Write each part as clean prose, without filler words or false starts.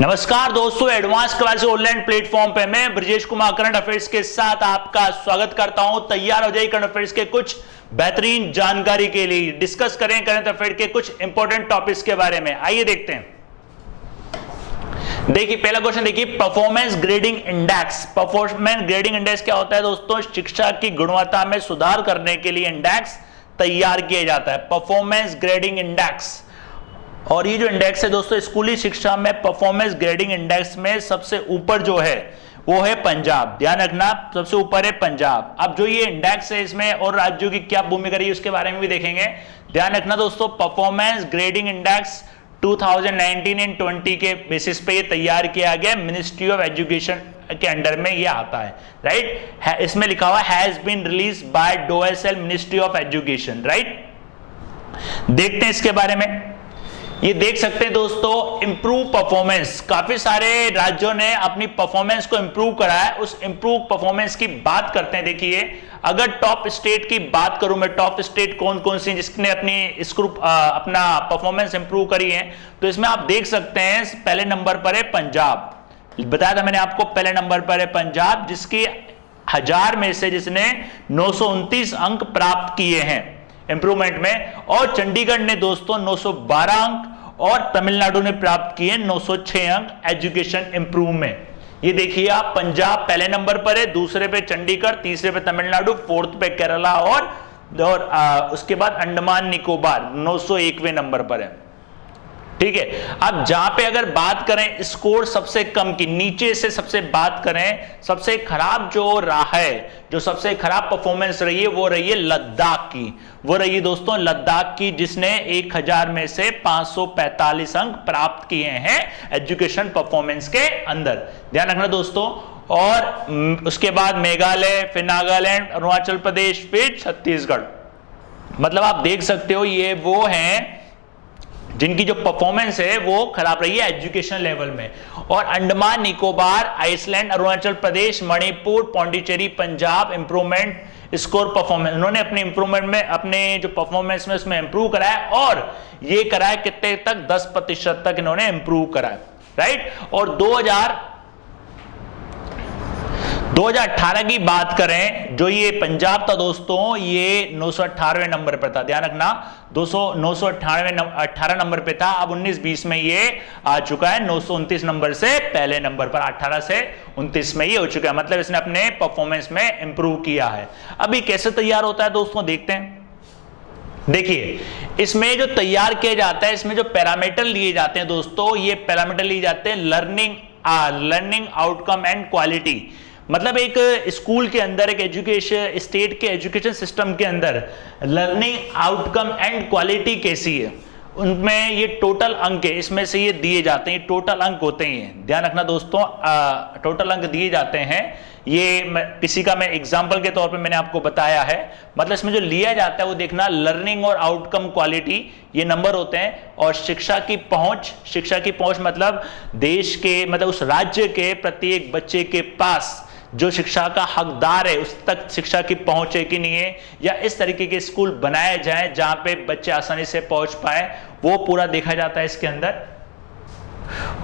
नमस्कार दोस्तों, advance class online platform पे मैं ब्रजेश कुमार करंट अफेयर्स के साथ आपका स्वागत करता हूं। तैयार हो जाइए करंट अफेयर्स के कुछ बेहतरीन जानकारी के लिए। डिस्कस करें करंट अफेयर के कुछ इंपॉर्टेंट टॉपिक्स के बारे में। आइए देखते हैं। देखिए पहला क्वेश्चन देखिए, performance grading index. Performance grading index क्या होता है दोस्तों? शिक्षा की गुणवत्ता में सुधार करने के लिए इंडेक्स तैयार किया जाता है, परफॉर्मेंस ग्रेडिंग इंडेक्स। और ये जो इंडेक्स है दोस्तों, स्कूली शिक्षा में परफॉर्मेंस ग्रेडिंग इंडेक्स में सबसे ऊपर जो है वो है पंजाब। ध्यान रखना, सबसे ऊपर है पंजाब। अब जो ये इंडेक्स है इसमें और राज्यों की क्या भूमिका रही है उसके बारे में भी देखेंगे। ध्यान रखना दोस्तों, परफॉर्मेंस ग्रेडिंग इंडेक्स 2019 एंड 20 के बेसिस पे ये तैयार किया गया, मिनिस्ट्री ऑफ एजुकेशन के अंडर में ये आता है, राइट। इसमें लिखा हुआ has been release by DoSEL ministry of education, right. देखते हैं इसके बारे में। ये देख सकते हैं दोस्तों, इंप्रूव परफॉर्मेंस। काफी सारे राज्यों ने अपनी परफॉर्मेंस को इंप्रूव करा है। उस इंप्रूव परफॉर्मेंस की बात करते हैं। देखिए, अगर टॉप स्टेट की बात करूं मैं, टॉप स्टेट कौन कौन सी जिसने अपना परफॉर्मेंस इंप्रूव करी है, तो इसमें आप देख सकते हैं पहले नंबर पर है पंजाब। बताया था मैंने आपको, पहले नंबर पर है पंजाब, जिसकी 1000 में से जिसने 929 अंक प्राप्त किए हैं इंप्रूवमेंट में। और चंडीगढ़ ने दोस्तों 912 अंक और तमिलनाडु ने प्राप्त किए 906 अंक एजुकेशन इंप्रूव में। ये देखिए आप, पंजाब पहले नंबर पर है, दूसरे पे चंडीगढ़, तीसरे पे तमिलनाडु, फोर्थ पे केरला और उसके बाद अंडमान निकोबार 901वें नंबर पर है, ठीक है। अब जहां पे अगर बात करें स्कोर सबसे कम की, नीचे से सबसे बात करें, सबसे खराब जो रहा है, जो सबसे खराब परफॉर्मेंस रही है वो रही है लद्दाख की। वो रही है दोस्तों लद्दाख की, जिसने 1000 में से 545 अंक प्राप्त किए हैं एजुकेशन परफॉर्मेंस के अंदर। ध्यान रखना दोस्तों। और उसके बाद मेघालय, फिर नागालैंड, अरुणाचल प्रदेश, फिर छत्तीसगढ़। मतलब आप देख सकते हो ये वो हैं जिनकी जो परफॉर्मेंस है वो खराब रही है एजुकेशन लेवल में। और Andaman Nicobar, island, Arunachal Pradesh, Manipur, Pondicherry, Punjab improvement score performance, उन्होंने अपने इंप्रूवमेंट में, अपने जो परफॉर्मेंस में उसमें इंप्रूव करा है। और ये करा है कितने तक? 10% तक इन्होंने इंप्रूव करा है, राइट। और 2018 की बात करें, जो ये पंजाब था दोस्तों, ये 918वें नंबर पर था। ध्यान रखना, 918 नंबर पे था। अब 19-20 में ये आ चुका है 929 नंबर से पहले नंबर पर। 18 से 29 में ये हो चुका है, मतलब इसने अपने परफॉर्मेंस में इंप्रूव किया है। अभी कैसे तैयार होता है दोस्तों, देखते हैं। देखिए, इसमें जो तैयार किया जाता है, इसमें जो पैरामीटर लिए जाते हैं दोस्तों, ये पैरामीटर लिए जाते हैं लर्निंग आउटकम एंड क्वालिटी। मतलब एक स्कूल के अंदर, एक एजुकेशन स्टेट के एजुकेशन सिस्टम के अंदर लर्निंग आउटकम एंड क्वालिटी कैसी है, उनमें ये टोटल अंक है, इसमें से ये दिए जाते हैं, टोटल अंक होते हैं। ध्यान रखना दोस्तों, टोटल अंक दिए जाते हैं। ये किसी का मैं एग्जांपल के तौर पे मैंने आपको बताया है। मतलब इसमें जो लिया जाता है वो देखना, लर्निंग और आउटकम क्वालिटी ये नंबर होते हैं। और शिक्षा की पहुंच मतलब देश के, मतलब उस राज्य के प्रत्येक बच्चे के पास जो शिक्षा का हकदार है उस तक शिक्षा की पहुंच है कि नहीं है, या इस तरीके के स्कूल बनाए जाएं जहां पे बच्चे आसानी से पहुंच पाए, वो पूरा देखा जाता है इसके अंदर।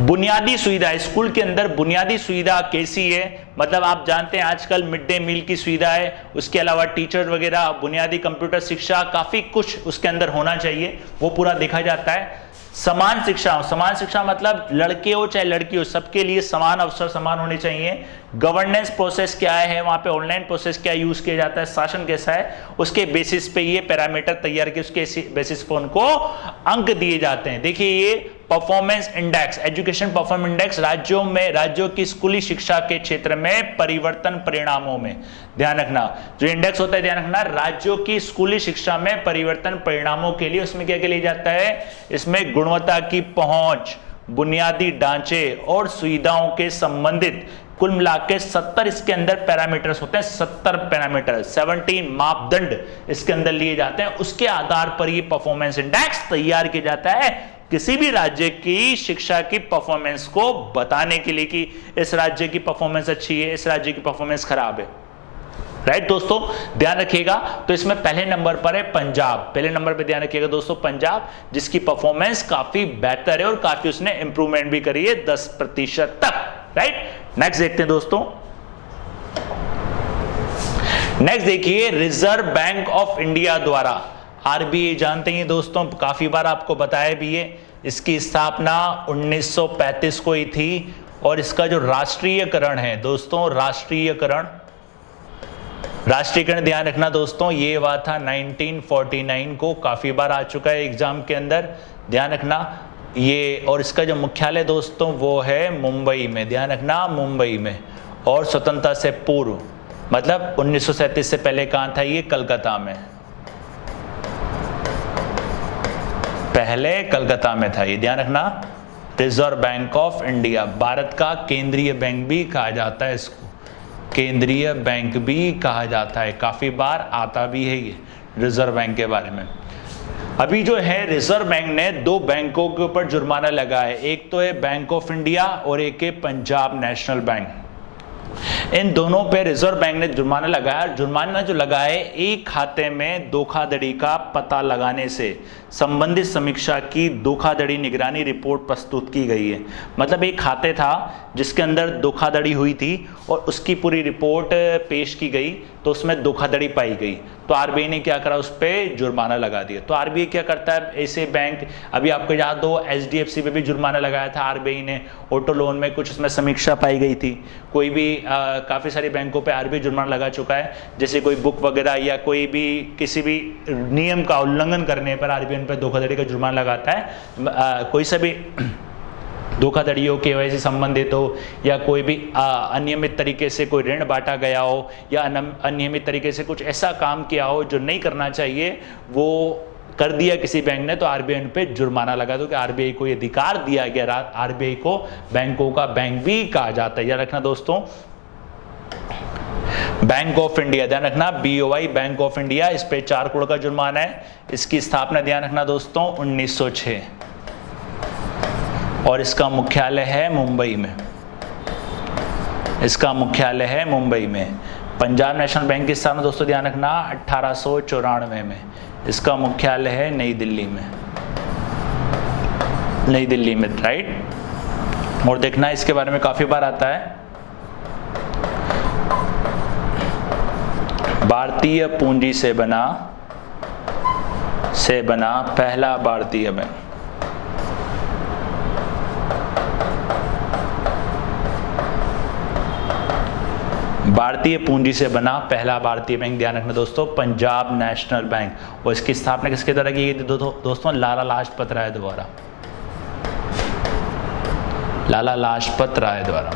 बुनियादी सुविधा, स्कूल के अंदर बुनियादी सुविधा कैसी है, मतलब आप जानते हैं आजकल मिड डे मील की सुविधा है, उसके अलावा टीचर वगैरह, बुनियादी कंप्यूटर शिक्षा, काफी कुछ उसके अंदर होना चाहिए, वो पूरा देखा जाता है। समान शिक्षा मतलब लड़के हो चाहे लड़की हो, सबके लिए समान अवसर समान होने चाहिए। गवर्नेंस प्रोसेस क्या है, वहां पे ऑनलाइन प्रोसेस क्या यूज किया जाता है, शासन कैसा है, उसके बेसिस पे ये पैरामीटर तैयार किए, उसके बेसिस पे उनको अंक दिए जाते हैं। देखिए, ये performance index, education performance index राज्यों की स्कूली शिक्षा के क्षेत्र में परिवर्तन परिणामों में। ध्यान रखना, जो इंडेक्स होता है, ध्यान रखना, राज्यों की स्कूली शिक्षा में परिवर्तन परिणामों के लिए उसमें क्या क्या लिया जाता है, इसमें गुणवत्ता की पहुंच, बुनियादी ढांचे और सुविधाओं के संबंधित कुल मिलाकर 70 इसके अंदर पैरामीटर्स होते हैं। 70 पैरामीटर, 17 मापदंड इसके अंदर लिए जाते हैं। उसके आधार पर ये परफॉर्मेंस इंडेक्स तैयार किया जाता है किसी भी राज्य की शिक्षा की परफॉर्मेंस को बताने के लिए कि इस राज्य की परफॉर्मेंस अच्छी है, इस राज्य की परफॉर्मेंस खराब है। राइट दोस्तों, ध्यान रखिएगा। तो इसमें पहले नंबर पर है पंजाब, पहले नंबर पे ध्यान रखिएगा दोस्तों पंजाब, जिसकी परफॉर्मेंस काफी बेहतर है और काफी उसने इंप्रूवमेंट भी करी है 10% तक। राइट, नेक्स्ट देखते हैं दोस्तों। नेक्स्ट देखिए, रिजर्व बैंक ऑफ इंडिया द्वारा, आरबीआई जानते हैं दोस्तों, काफी बार आपको बताया भी है, इसकी स्थापना 1935 को ही थी और इसका जो राष्ट्रीयकरण है दोस्तों, राष्ट्रीयकरण ध्यान रखना दोस्तों, ये हुआ था 1949 को, काफी बार आ चुका है एग्जाम के अंदर, ध्यान रखना ये। और इसका जो मुख्यालय दोस्तों वो है मुंबई में, ध्यान रखना मुंबई में। और स्वतंत्रता से पूर्व मतलब 1937 से पहले कहां था ये? कलकत्ता में, पहले कलकत्ता में था ये, ध्यान रखना। Reserve bank of India, Bharat का केंद्रीय बैंक भी कहा जाता है इसको, केंद्रीय बैंक भी कहा जाता है, काफी बार आता भी है ये रिजर्व बैंक के बारे में। अभी जो है रिजर्व बैंक ने 2 बैंकों के ऊपर जुर्माना लगाया है, एक तो है बैंक ऑफ इंडिया और एक है पंजाब नेशनल बैंक। इन दोनों पे रिजर्व बैंक ने जुर्माना लगाया। जुर्माना जो लगाया है, एक खाते में धोखाधड़ी का पता लगाने से संबंधित समीक्षा की धोखाधड़ी निगरानी रिपोर्ट प्रस्तुत की गई है। मतलब एक खाते था जिसके अंदर धोखाधड़ी हुई थी और उसकी पूरी रिपोर्ट पेश की गई, तो उसमें धोखाधड़ी पाई गई, तो आरबीआई ने क्या करा, उस पर जुर्माना लगा दिया। तो आरबीआई क्या करता है, ऐसे बैंक, अभी आपको याद हो एचडीएफसी पे भी जुर्माना लगाया था आरबीआई ने, ऑटो लोन में कुछ उसमें समीक्षा पाई गई थी। कोई भी काफ़ी सारे बैंकों पे आरबीआई जुर्माना लगा चुका है, जैसे कोई बुक वगैरह या कोई भी किसी भी नियम का उल्लंघन करने पर आरबीआई उन पर धोखाधड़ी का जुर्माना लगाता है। कोई सा भी धोखाधड़ियों के वजह से संबंधित हो या कोई भी अनियमित तरीके से कोई ऋण बांटा गया हो या अनियमित तरीके से कुछ ऐसा काम किया हो जो नहीं करना चाहिए, वो कर दिया किसी बैंक ने, तो आरबीआई पे जुर्माना लगा दो कि आरबीआई को ये अधिकार दिया गया, आरबीआई को बैंकों का बैंक भी कहा जाता है। याद रखना दोस्तों, बैंक ऑफ इंडिया, ध्यान रखना बीओआई, बैंक ऑफ इंडिया, इस पे 4 करोड़ का जुर्माना है। इसकी स्थापना ध्यान रखना दोस्तों 1906 और इसका मुख्यालय है मुंबई में, इसका मुख्यालय है मुंबई में। पंजाब नेशनल बैंक की स्थापना दोस्तों ध्यान रखना 1894 में, इसका मुख्यालय है नई दिल्ली में, नई दिल्ली में, राइट। और देखना इसके बारे में काफी बार आता है, भारतीय पूंजी से बना पहला भारतीय बैंक, भारतीय पूंजी से बना पहला भारतीय बैंक, ध्यान रखना दोस्तों पंजाब नेशनल बैंक। और इसकी स्थापना किसके द्वारा की गई थी दोस्तों? लाला लाजपत राय द्वारा, लाला लाजपत राय द्वारा,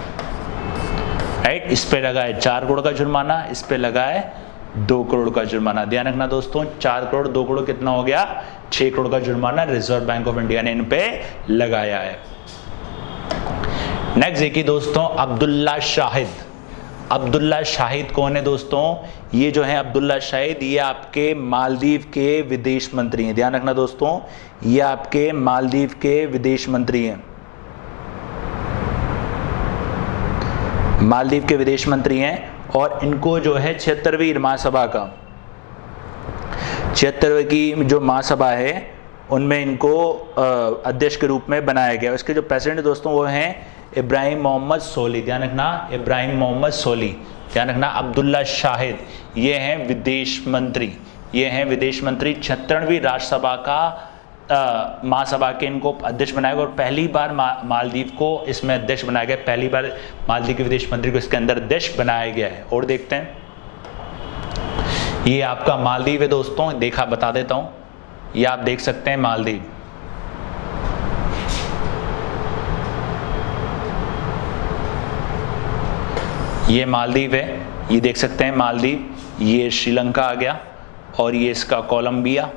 राइट। इस पे लगा है 4 करोड़ का जुर्माना, इस पे लगा है 2 करोड़ का जुर्माना। ध्यान रखना दोस्तों 4 करोड़ 2 करोड़ कितना हो गया? 6 करोड़ का जुर्माना रिजर्व बैंक ऑफ इंडिया ने इन पे लगाया है। नेक्स्ट देखिए दोस्तों, अब्दुल्ला शाहिद। अब्दुल्ला शाहिद कौन है दोस्तों? ये जो है अब्दुल्ला शाहिद, ये आपके मालदीव के विदेश मंत्री हैं। ध्यान रखना दोस्तों, ये आपके मालदीव के विदेश मंत्री हैं, मालदीव के विदेश मंत्री हैं। और इनको जो है 76वीं महासभा का, 76वीं की जो महासभा है उनमें इनको अध्यक्ष के रूप में बनाया गया। इसके जो प्रेसिडेंट दोस्तों वो हैं इब्राहिम मोहम्मद सोली, ध्यान रखना इब्राहिम मोहम्मद सोली, ध्यान रखना। अब्दुल्ला शाहिद ये हैं विदेश मंत्री, ये हैं विदेश मंत्री। 76वीं राज्यसभा का महासभा के इनको अध्यक्ष बनाया गया और पहली बार मालदीव को इसमें अध्यक्ष बनाया गया, पहली बार मालदीव के विदेश मंत्री को इसके अंदर अध्यक्ष बनाया गया है। और देखते हैं, ये आपका मालदीव है दोस्तों, देखा बता देता हूं, ये आप देख सकते हैं मालदीव, ये मालदीव है, ये देख सकते हैं मालदीव। ये श्रीलंका आ गया और ये इसका कोलंबिया,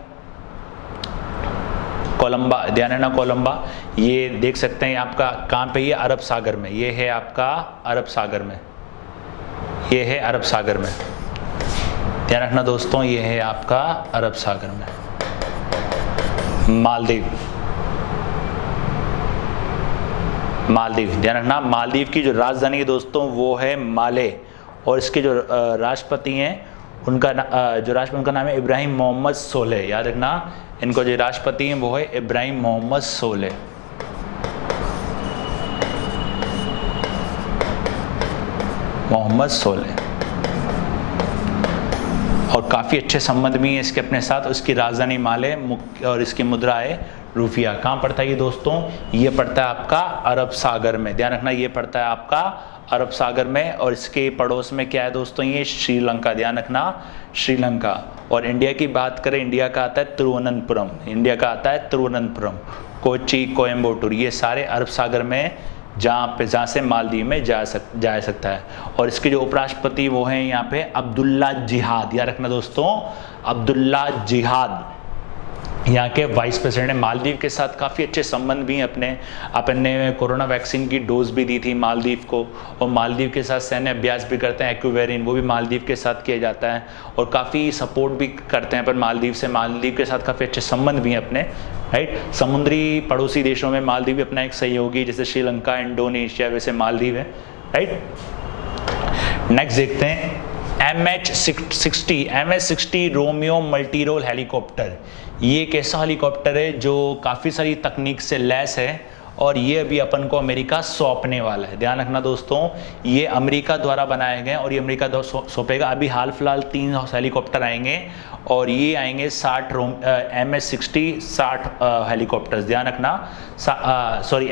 कोलंबा, ध्यान रखना कोलंबा। ये देख सकते हैं आपका कहाँ पे? ये अरब सागर में, ये है आपका अरब सागर में, ये है अरब सागर में, ध्यान रखना दोस्तों, ये है आपका अरब सागर में मालदीव, मालदीव। ध्यान रखना मालदीव की जो राजधानी है दोस्तों वो है माले और इसके जो राष्ट्रपति हैं उनका जो राष्ट्रपति उनका नाम है इब्राहिम मोहम्मद सोलेह। याद रखना, इनको जो राष्ट्रपति हैं वो है इब्राहिम मोहम्मद सोलेह। मोहम्मद सोलेह, और काफ़ी अच्छे संबंध भी हैं इसके अपने साथ। उसकी राजधानी माले और इसकी मुद्रा है रूफिया। कहाँ पड़ता है ये दोस्तों? ये पड़ता है आपका अरब सागर में। ध्यान रखना, ये पड़ता है आपका अरब सागर में, और इसके पड़ोस में क्या है दोस्तों? ये श्रीलंका। ध्यान रखना, श्रीलंका। और इंडिया की बात करें, इंडिया का आता है तिरुवनंतपुरम। इंडिया का आता है तिरुवनंतपुरम, कोच्चि, कोयम्बटूर, ये सारे अरब सागर में, जहाँ से मालदीव में जा सकता है। और इसके जो उपराष्ट्रपति वो हैं यहाँ पे अब्दुल्ला जिहाद। याद रखना दोस्तों, अब्दुल्ला जिहाद यहाँ के वाइस प्रेसिडेंट है। मालदीव के साथ काफ़ी अच्छे संबंध भी हैं अपने। अपने कोरोना वैक्सीन की डोज भी दी थी मालदीव को, और मालदीव के साथ सैन्य अभ्यास भी करते हैं, एक्विवेरिन, वो भी मालदीव के साथ किया जाता है, और काफ़ी सपोर्ट भी करते हैं पर मालदीव से। मालदीव के साथ काफ़ी अच्छे संबंध भी हैं अपने, राइट। समुद्री पड़ोसी देशों में मालदीव भी अपना एक सहयोगी, जैसे श्रीलंका, इंडोनेशिया, वैसे मालदीव है, राइट। नेक्स्ट देखते हैं MH-60 Romeo multi role helicopter. ये एक ऐसा हेलीकॉप्टर है जो काफ़ी सारी तकनीक से लैस है, और ये अभी अपन को अमेरिका सौंपने वाला है। ध्यान रखना दोस्तों, ये अमेरिका द्वारा बनाए गए और ये अमेरिका द्वारा सौंपेगा। अभी हाल फिलहाल 3 हेलीकॉप्टर आएंगे, और ये आएंगे MH-60 60 हेलीकॉप्टर्स। ध्यान रखना,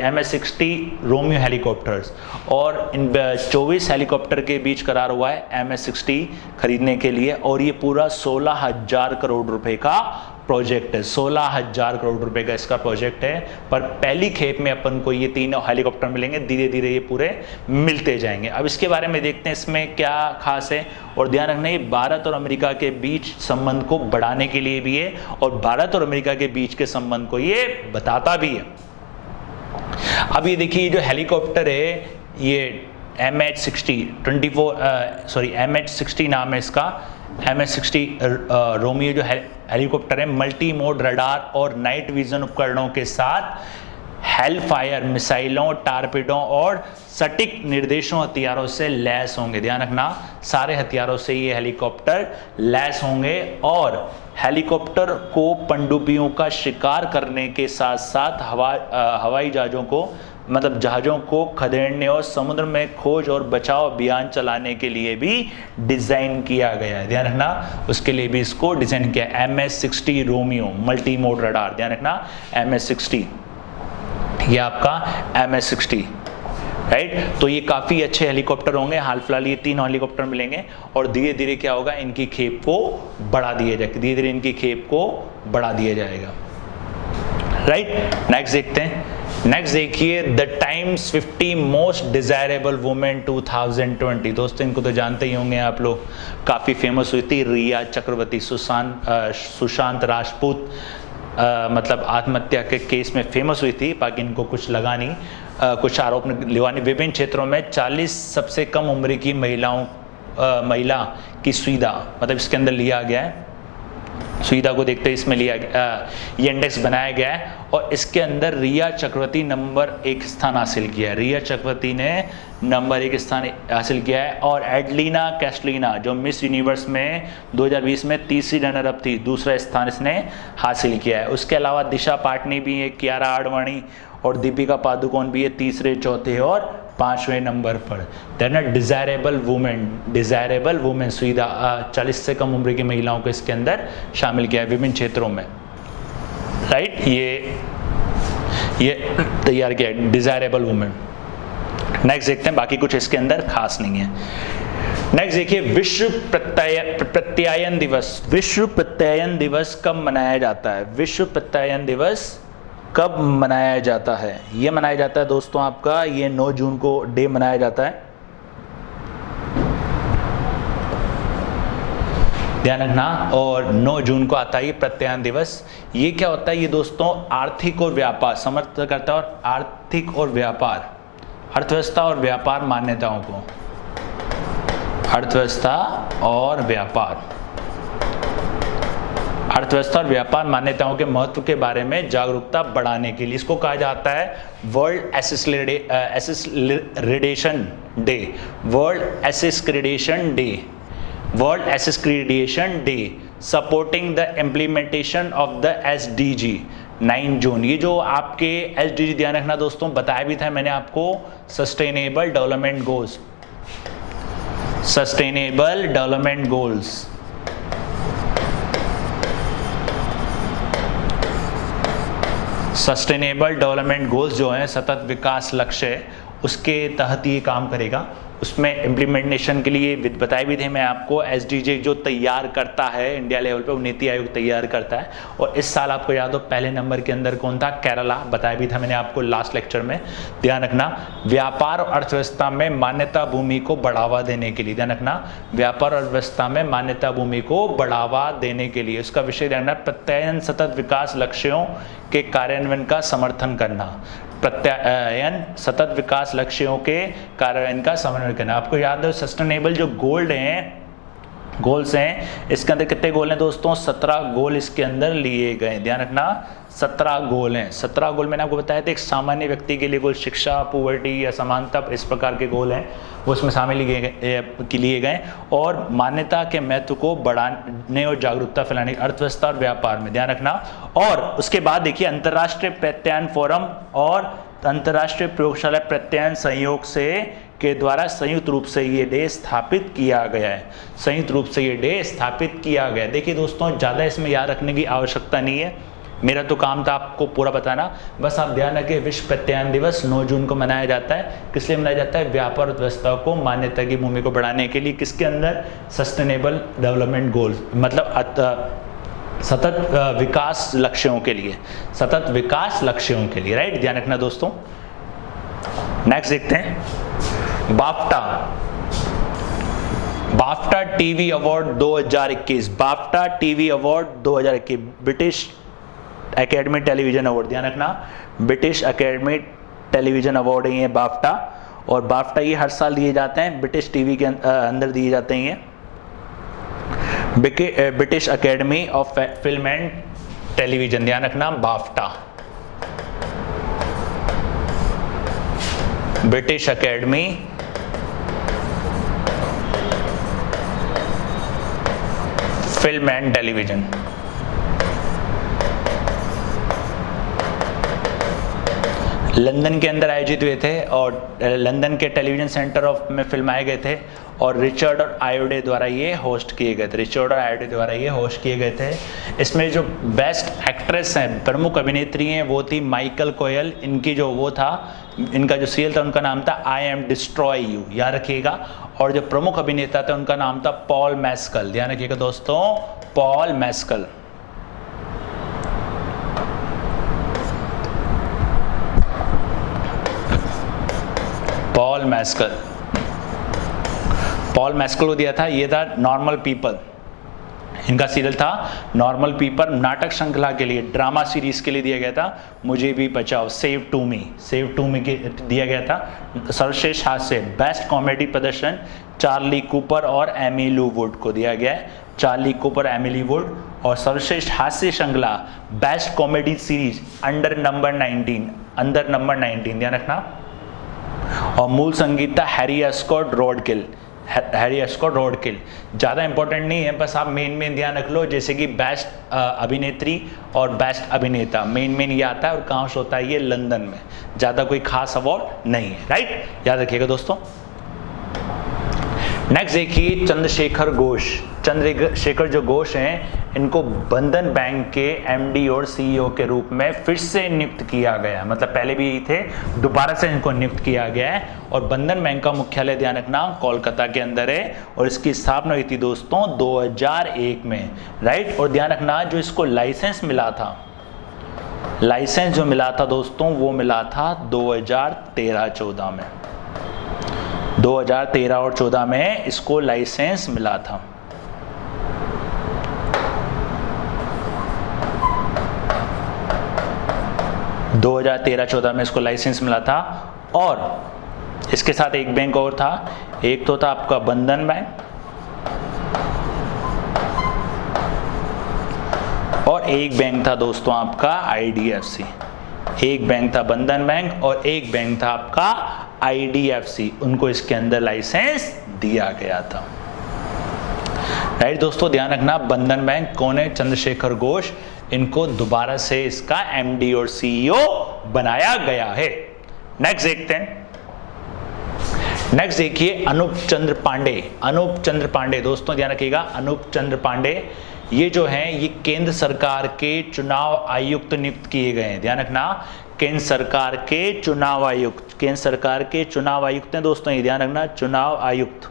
MH-60 रोमियो हेलीकॉप्टर्स। और इन 24 हेलीकॉप्टर के बीच करार हुआ है MH-60 खरीदने के लिए, और ये पूरा 16,000 करोड़ रुपए का प्रोजेक्ट है। 16,000 करोड़ रुपए का इसका प्रोजेक्ट है, पर पहली खेप में अपन को ये 3 हेलीकॉप्टर मिलेंगे, धीरे धीरे ये पूरे मिलते जाएंगे। अब इसके बारे में देखते हैं इसमें क्या खास है। और ध्यान रखना, ये भारत और अमेरिका के बीच संबंध को बढ़ाने के लिए भी है, और भारत और अमेरिका के बीच के संबंध को ये बताता भी है। अब ये देखिए, जो हेलीकॉप्टर है ये MH-60 नाम है इसका। MH-60 रोमियो जो हेलीकॉप्टर है, मल्टी मोड रडार और नाइट विजन उपकरणों के साथ हेल फायर मिसाइलों, टारपीडों और सटीक निर्देशों हथियारों से लैस होंगे। ध्यान रखना, सारे हथियारों से ये हेलीकॉप्टर लैस होंगे, और हेलीकॉप्टर को पनडुब्बियों का शिकार करने के साथ साथ हवाई जहाज़ों को, मतलब जहाज़ों को खदेड़ने और समुद्र में खोज और बचाव अभियान चलाने के लिए भी डिज़ाइन किया गया है। ध्यान रखना, उसके लिए भी इसको डिज़ाइन किया है। MH-60 Romeo multi mode radar. ध्यान रखना, MH-60, ये आपका MH-60, राइट। तो ये काफ़ी अच्छे हेलीकॉप्टर होंगे। हाल फिलहाल ये 3 हेलीकॉप्टर मिलेंगे, और धीरे धीरे क्या होगा, इनकी खेप को बढ़ा दिया जाएगा। धीरे धीरे इनकी खेप को बढ़ा दिया जाएगा, राइट। नेक्स्ट देखते हैं। नेक्स्ट देखिए, the times 50 most desirable women 2020। दोस्तों इनको तो जानते ही होंगे आप लोग, काफ़ी फेमस हुई थी रिया चक्रवर्ती। सुशांत राजपूत मतलब आत्महत्या के केस में फेमस हुई थी, बाकी इनको कुछ लगा नहीं, कुछ आरोप लगाने। विभिन्न क्षेत्रों में 40 सबसे कम उम्र की महिला की सुविधा, मतलब इसके अंदर लिया गया है, सुविधा को देखते इसमें लिया गया, ये इंडेक्स बनाया गया है, और इसके अंदर रिया चक्रवर्ती नंबर 1 स्थान हासिल किया है। रिया चक्रवर्ती ने नंबर 1 स्थान हासिल किया है, और एडलिना कैस्टलिना जो मिस यूनिवर्स में 2020 में तीसरी रनर अप थी, दूसरा स्थान इसने हासिल किया है। उसके अलावा दिशा पाटनी भी है, कियारा आडवाणी और दीपिका पादुकोण भी है तीसरे, चौथे और 5वें नंबर पर। देन डिजायरेबल वुमेन सुविधा 40 से कम उम्र की महिलाओं को इसके अंदर शामिल किया है विभिन्न क्षेत्रों में, राइट। ये तैयार किया है डिजायरेबल वुमेन। नेक्स्ट देखते हैं, बाकी कुछ इसके अंदर खास नहीं है। नेक्स्ट देखिए, विश्व प्रत्यायन दिवस। विश्व प्रत्यायन दिवस कब मनाया जाता है? विश्व प्रत्यायन दिवस कब मनाया जाता है? ये मनाया जाता है दोस्तों आपका, ये 9 जून को डे मनाया जाता है। ध्यान रखना, और 9 जून को आता है ये प्रत्यायन दिवस। ये क्या होता है? ये दोस्तों आर्थिक और व्यापार समर्थन करता है, और आर्थिक और व्यापार, अर्थव्यवस्था और व्यापार मान्यताओं को, अर्थव्यवस्था और व्यापार, अर्थव्यवस्था और व्यापार मान्यताओं के महत्व के बारे में जागरूकता बढ़ाने के लिए। इसको कहा जाता है world accreditation day, world accreditation day, world accreditation day, supporting the implementation of the SDG 9 June. ये जो आपके SDG ध्यान रखना दोस्तों, बताया भी था मैंने आपको, sustainable development goals, sustainable development goals, sustainable development goals जो है सतत विकास लक्ष्य, उसके तहत ये काम करेगा। उसमें इम्प्लीमेंटेशन के लिए बताए भी थे मैं आपको, SDG जो तैयार करता है इंडिया लेवल पे, वो नीति आयोग तैयार करता है। और इस साल आपको याद हो पहले नंबर के अंदर कौन था, केरला, बताया भी था मैंने आपको लास्ट लेक्चर में। ध्यान रखना, व्यापार और अर्थव्यवस्था में मान्यता भूमि को बढ़ावा देने के लिए, ध्यान रखना, व्यापार और अर्थव्यवस्था में मान्यता भूमि को बढ़ावा देने के लिए, उसका विषय ध्यान रखना, प्रत्ययन सतत विकास लक्ष्यों के कार्यान्वयन का समर्थन करना, प्रत्ययन सतत विकास लक्ष्यों के कार्यान्वयन का समन्वय करना। आपको याद है सस्टेनेबल जो गोल्स हैं, इसके अंदर कितने गोल हैं दोस्तों, 17 गोल इसके अंदर लिए गए। ध्यान रखना 17 गोल हैं। 17 गोल मैंने आपको बताया था, एक सामान्य व्यक्ति के लिए गोल, शिक्षा, पुवर्टी या समानता, इस प्रकार के गोल हैं वो इसमें शामिल लिए गए। और मान्यता के महत्व को बढ़ाने और जागरूकता फैलाने, अर्थव्यवस्था और व्यापार में, ध्यान रखना। और उसके बाद देखिए अंतर्राष्ट्रीय प्रत्ययन फोरम और अंतर्राष्ट्रीय प्रयोगशाला प्रत्ययन संयोग से के द्वारा संयुक्त रूप से ये डे स्थापित किया गया है, संयुक्त रूप से ये डे स्थापित किया गया है। देखिए दोस्तों ज़्यादा इसमें याद रखने की आवश्यकता नहीं है, मेरा तो काम था आपको पूरा बताना। बस आप ध्यान रखिए विश्व प्रत्ययन दिवस 9 जून को मनाया जाता है। किस लिए मनाया जाता है, व्यापार अर्थव्यवस्था को मान्यता की भूमि को बढ़ाने के लिए। किसके अंदर, सस्टेनेबल डेवलपमेंट गोल्स, मतलब सतत विकास लक्ष्यों के लिए, सतत विकास लक्ष्यों के लिए, राइट। ध्यान रखना दोस्तों। नेक्स्ट देखते हैं BAFTA, BAFTA TV award 2021, BAFTA TV award 2021, British academy television award. ध्यान रखना ब्रिटिश एकेडमी टेलीविजन अवार्ड है ये बाफ्टा। और बाफ्टा ये हर साल दिए जाते हैं, ब्रिटिश टीवी के अंदर दिए जाते हैं ये, British academy of film and television. ध्यान रखना BAFTA, British academy film and television. London के अंदर आयोजित हुए थे और लंदन के टेलीविजन सेंटर ऑफ में फिल्माए गए थे और रिचर्ड और आयोडे द्वारा ये होस्ट किए गए थे, रिचर्ड और आयोडे द्वारा ये होस्ट किए गए थे। इसमें जो बेस्ट एक्ट्रेस हैं, प्रमुख अभिनेत्री हैं, वो थी माइकल कोयल। इनकी जो वो था, इनका जो सीरियल था उनका नाम था आई एम डिस्ट्रॉय यू, याद रखिएगा। और जो प्रमुख अभिनेता थे उनका नाम था पॉल मैस्कल, ध्यान रखिएगा दोस्तों, पॉल मैस्कल। पॉल मैस्कल, पॉल मैस्कल को दिया था, ये था नॉर्मल पीपल, इनका सीरियल था नॉर्मल पीपल। नाटक श्रृंखला के लिए, ड्रामा सीरीज के लिए दिया गया था मुझे भी बचाओ, save to me, save to me के दिया गया था। सर्वश्रेष्ठ हास्य, बेस्ट कॉमेडी प्रदर्शन चार्ली कूपर और एमिली वुड को दिया गया है, चार्ली कूपर, एमिली वुड। और सर्वश्रेष्ठ हास्य श्रृंखला, best comedy series under number 19, under number 19, ध्यान रखना। और मूल संगीत था हैरी अस्कॉट रोडकिल, हैरी अस्कॉट रोडकिल। ज़्यादा इंपॉर्टेंट नहीं है, बस आप मेन ध्यान रख लो, जैसे कि बेस्ट अभिनेत्री और बेस्ट अभिनेता, मेन ये आता है। और कहाँ से होता है ये, लंदन में। ज़्यादा कोई खास अवार्ड नहीं है, राइट, याद रखिएगा दोस्तों। नेक्स्ट देखिए चंद्रशेखर घोष, चंद्रशेखर जो घोष हैं, इनको बंधन बैंक के एमडी और सीईओ के रूप में फिर से नियुक्त किया गया, मतलब पहले भी थे, दोबारा से इनको नियुक्त किया गया है। और बंधन बैंक का मुख्यालय ध्यान रखना कोलकाता के अंदर है और इसकी स्थापना हुई थी दोस्तों 2001 में, राइट। और ध्यान रखना जो इसको लाइसेंस मिला था, लाइसेंस जो मिला था दोस्तों वो मिला था 2013-14 में, 2013 और 14 में इसको लाइसेंस मिला था। दो 2013-14 में इसको लाइसेंस मिला था। और इसके साथ एक बैंक और था, एक तो था आपका बंधन बैंक और एक बैंक था दोस्तों आपका IDFC, एक बैंक था बंधन बैंक और एक बैंक था आपका IDFC, उनको इसके अंदर लाइसेंस दिया गया था। राइट दोस्तों, ध्यान रखना बंधन बैंक कौन है? चंद्रशेखर घोष, इनको दोबारा से इसका MD और CEO बनाया गया है। नेक्स्ट देखते हैं, नेक्स्ट देखिए अनूप चंद्र पांडे। अनूप चंद्र पांडे दोस्तों ध्यान रखिएगा, अनूप चंद्र पांडे ये जो हैं ये केंद्र सरकार के चुनाव आयुक्त नियुक्त किए गए हैं। ध्यान रखना, केंद्र सरकार के चुनाव आयुक्त, केंद्र सरकार के चुनाव आयुक्त हैं दोस्तों, ये ध्यान रखना, चुनाव आयुक्त।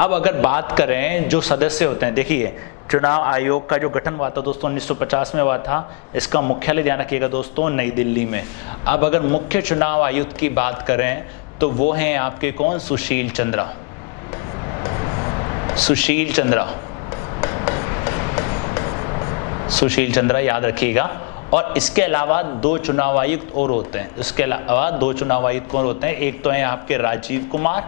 अब अगर बात करें जो सदस्य होते हैं, देखिए चुनाव आयोग का जो गठन हुआ था दोस्तों 1950 में हुआ था, इसका मुख्यालय ध्यान रखिएगा दोस्तों नई दिल्ली में। अब अगर मुख्य चुनाव आयुक्त की बात करें तो वो हैं आपके कौन? सुशील चंद्रा, सुशील चंद्रा, सुशील चंद्रा याद रखिएगा। और इसके अलावा दो चुनाव आयुक्त और होते हैं, इसके अलावा दो चुनाव आयुक्त कौन होते हैं? एक तो है आपके राजीव कुमार,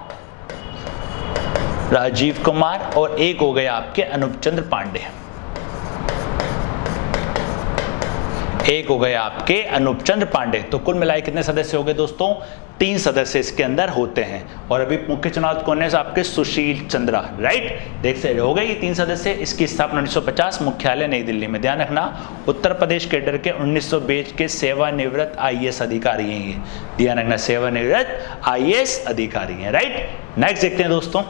राजीव कुमार, और एक हो गया आपके अनूप चंद्र पांडे, एक हो गए आपके अनूप चंद्र पांडे। तो कुल मिलाए कितने सदस्य हो गए दोस्तों? 3 सदस्य इसके अंदर होते हैं। और अभी मुख्य चुनाव कौन है? आपके सुशील चंद्रा, राइट, देख से हो गए ये 3 सदस्य। इसकी स्थापना 1950, मुख्यालय नई दिल्ली में। ध्यान रखना उत्तर प्रदेश कैडर के 1920 के सेवानिवृत्त IAS अधिकारी हैं ये, ध्यान रखना सेवानिवृत्त IAS अधिकारी हैं, राइट। नेक्स्ट देखते हैं दोस्तों,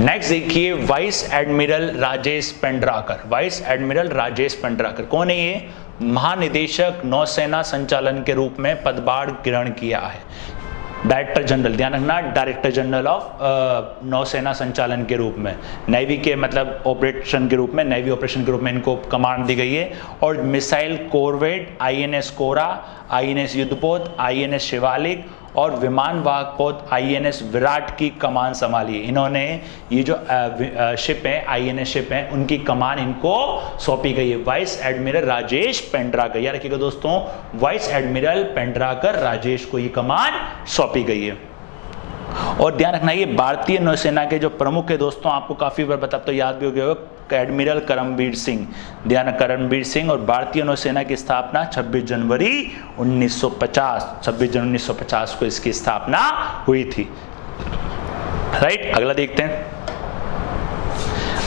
नेक्स्ट देखिए vice admiral Rajesh Pendharkar. Vice admiral Rajesh Pendharkar कौन है? ये महानिदेशक नौसेना संचालन के रूप में पदभार ग्रहण किया है। डायरेक्टर जनरल, ध्यान रखना डायरेक्टर जनरल ऑफ नौसेना संचालन के रूप में, नेवी के मतलब ऑपरेशन के रूप में, नेवी ऑपरेशन के रूप में इनको कमांड दी गई है। और मिसाइल कॉरवेट INS कोरा, INS युद्धपोत, INS शिवालिक और विमान वाहक पोत INS विराट की कमान संभाली। इन्होंने ये जो शिप है INS शिप है उनकी कमान इनको सौंपी गई है। वाइस एडमिरल राजेश पेंड्राकर, याद रखिएगा दोस्तों, वाइस एडमिरल पेंड्राकर राजेश को ये कमान सौंपी गई है। और ध्यान रखना ये भारतीय नौसेना के जो प्रमुख है दोस्तों, आपको काफी बार बता तो याद भी हो गया होगा, एडमिरल करमबीर सिंह, ध्यान करमबीर सिंह। और भारतीय नौसेना की स्थापना 26 जनवरी 1950, 26 जनवरी 1950 को इसकी स्थापना हुई थी, राइट। अगला देखते हैं,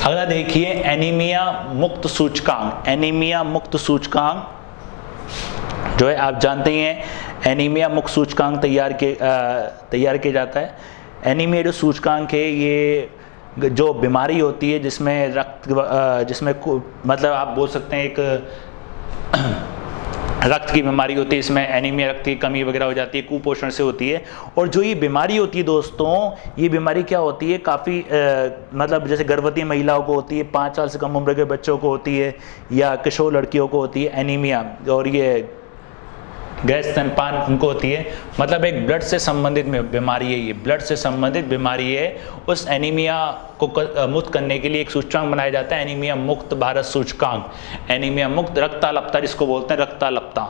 अगला देखिए एनीमिया मुक्त सूचकांक। एनीमिया मुक्त सूचकांक जो है आप जानते ही हैं, एनीमिया मुक्त सूचकांक तैयार किया जाता है। एनीमिया जो सूचकांक है ये जो बीमारी होती है जिसमें रक्त मतलब आप बोल सकते हैं एक रक्त की बीमारी होती है, इसमें एनीमिया, रक्त की कमी वगैरह हो जाती है, कुपोषण से होती है। और जो ये बीमारी होती है दोस्तों, ये बीमारी क्या होती है, काफ़ी मतलब जैसे गर्भवती महिलाओं को होती है, 5 साल से कम उम्र के बच्चों को होती है, या किशोर लड़कियों को होती है एनीमिया, और ये गैस स्तनपान उनको होती है। मतलब एक ब्लड से संबंधित बीमारी है, ये ब्लड से संबंधित बीमारी है। उस एनीमिया को मुक्त करने के लिए एक सूचकांक बनाया जाता है, एनीमिया मुक्त भारत सूचकांक, एनीमिया मुक्त रक्ताल्पता जिसको बोलते हैं, रक्ताल्पता।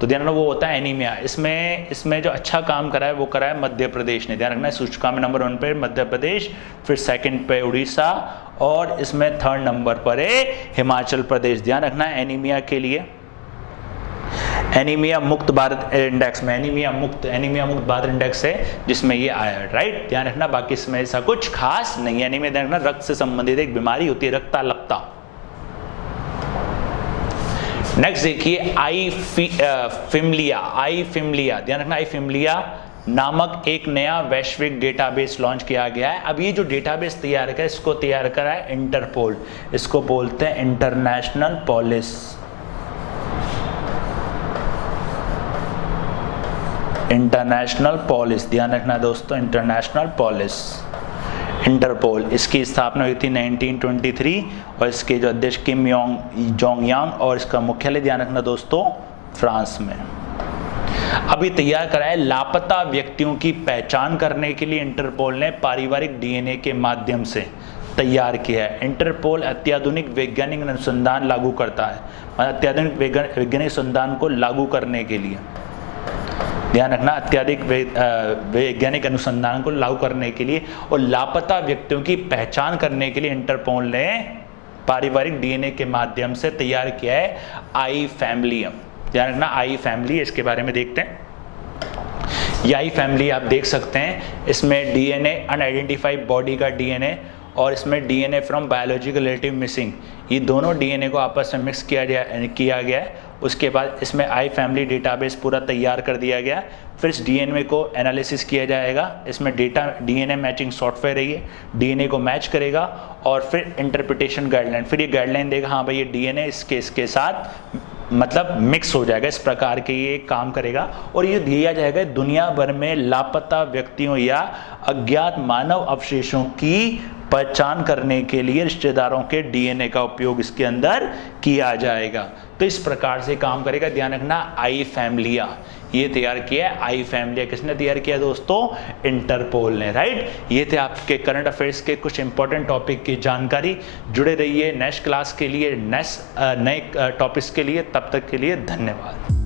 तो ध्यान रखना वो होता है एनीमिया। इसमें जो अच्छा काम करा है वो करा है मध्य प्रदेश ने। ध्यान रखना सूचकांक में नंबर 1 पे मध्य प्रदेश, फिर सेकंड पे उड़ीसा, और इसमें 3rd नंबर पर है हिमाचल प्रदेश। ध्यान रखना एनीमिया के लिए, एनीमिया मुक्त भारत इंडेक्स में, एनीमिया मुक्त भारत इंडेक्स है जिसमें ये आया है, राइट। ध्यान रखना बाकी इसमें ऐसा कुछ खास नहीं है। एनीमिया ध्यान रखना रक्त से संबंधित एक बीमारी होती है, रक्ताल्पता। नेक्स्ट देखिए आईफिमलिया, ध्यान रखना आईफिमलिया नामक एक नया वैश्विक डेटाबेस लॉन्च किया गया है। अब ये जो डेटाबेस तैयार किया इसको तैयार करा है इंटरपोल, इसको बोलते हैं इंटरनेशनल पुलिस, इंटरनेशनल पुलिस। ध्यान रखना दोस्तों इंटरनेशनल पुलिस, इंटरपोल। इसकी स्थापना हुई थी 1923 और इसके जो अध्यक्ष किम जोंग यांग, और इसका मुख्यालय ध्यान रखना दोस्तों फ्रांस में। अभी तैयार करा है लापता व्यक्तियों की पहचान करने के लिए इंटरपोल ने पारिवारिक DNA के माध्यम से तैयार किया है। इंटरपोल अत्याधुनिक वैज्ञानिक अनुसंधान लागू करता है, अत्याधुनिक वैज्ञानिक अनुसंधान को लागू करने के लिए, ध्यान रखना अत्याधिक वैज्ञानिक अनुसंधान को लागू करने के लिए और लापता व्यक्तियों की पहचान करने के लिए इंटरपोल ने पारिवारिक डीएनए के माध्यम से तैयार किया है आई फैमिलियम। ध्यान रखना आई फैमिली, इसके बारे में देखते हैं। ये आई फैमिली आप देख सकते हैं, इसमें डीएनए अनआइडेंटिफाइड बॉडी का डीएनए और इसमें DNA from biological relative missing, ये दोनों डीएनए को आपस में मिक्स किया गया है। उसके बाद इसमें आई फैमिली डेटाबेस पूरा तैयार कर दिया गया। फिर इस डीएनए को एनालिसिस किया जाएगा, इसमें डीएनए मैचिंग सॉफ्टवेयर है, ये डीएनए को मैच करेगा और फिर इंटरप्रिटेशन गाइडलाइन, फिर ये गाइडलाइन देगा हाँ भाई ये डीएनए इसके साथ मतलब मिक्स हो जाएगा, इस प्रकार के ये काम करेगा। और ये दिया जाएगा दुनिया भर में लापता व्यक्तियों या अज्ञात मानव अवशेषों की पहचान करने के लिए रिश्तेदारों के डीएनए का उपयोग इसके अंदर किया जाएगा। तो इस प्रकार से काम करेगा। ध्यान रखना आई फैमिलिया ये तैयार किया है। आई फैमिलिया किसने तैयार किया दोस्तों? इंटरपोल ने, राइट। ये थे आपके करंट अफेयर्स के कुछ इंपॉर्टेंट टॉपिक की जानकारी। जुड़े रहिए नेक्स्ट क्लास के लिए, नेक्स्ट नए टॉपिक्स के लिए। तब तक के लिए धन्यवाद।